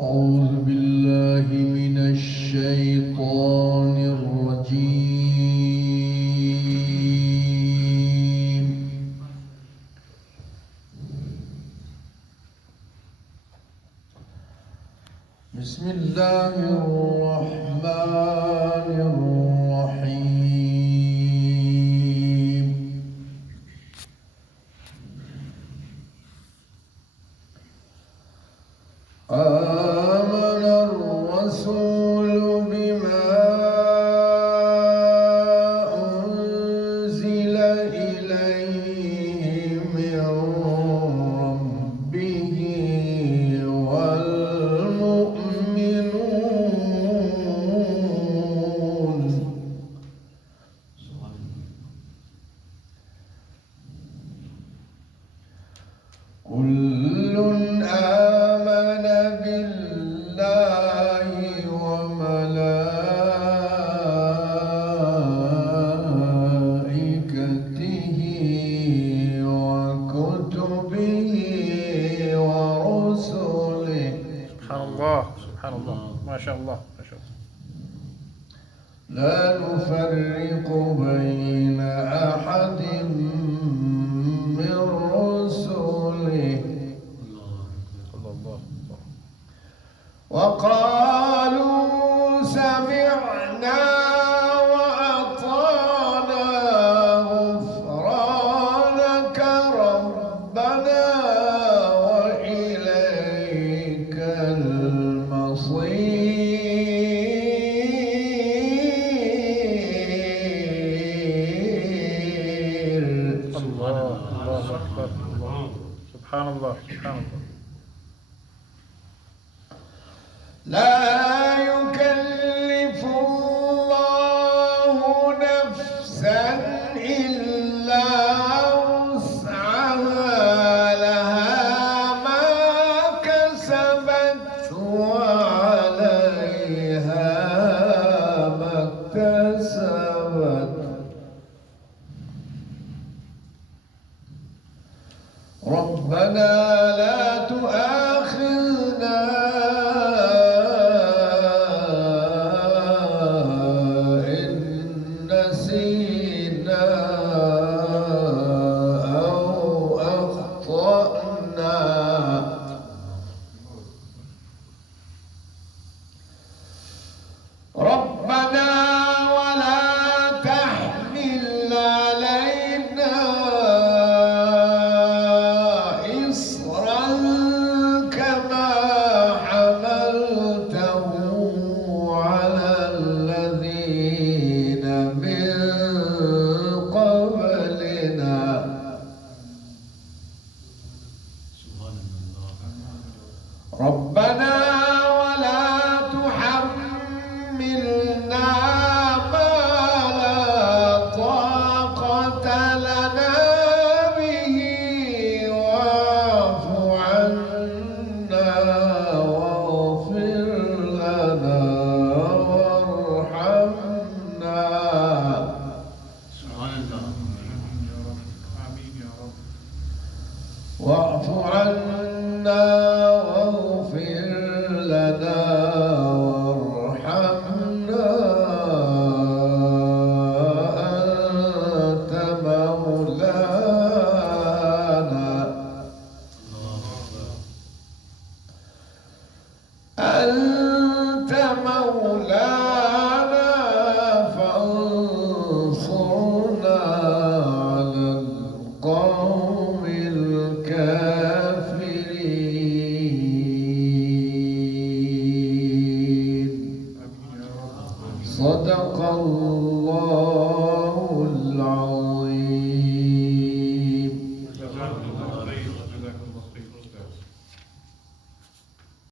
أعوذ بالله من الشيطان الرجيم. بسم الله الرحمن الرحيم. آمن الرسول بما أنزل إليه من ربه والمؤمنون كل آمن بالله وملائكته وكتبه ورسله. سبحان الله سبحان الله ما شاء الله ما شاء الله. لا نفرق بين أحد من رسله وقالوا سمعنا وأطعنا غفرانك ربنا وإليك المصير. الله أكبر الله. سبحان الله سبحان الله. لا يكلف الله نفسا إلا وسعها لها ما كسبت وعليها ما اكتسبت. ربنا لا تؤاخذنا إن نسينا أو أخطأنا. ربنا ولا تحمل علينا إصرا كما حملته على الذين من قبلنا. ربنا ولا تحملنا ما لا طاقة لنا به واعف عنا واغفر لنا وارحمنا. واعف عنا واغفر لنا وارحمنا أنت مولانا. أنت مولانا فانصرنا على القوم الكافرين. صدق الله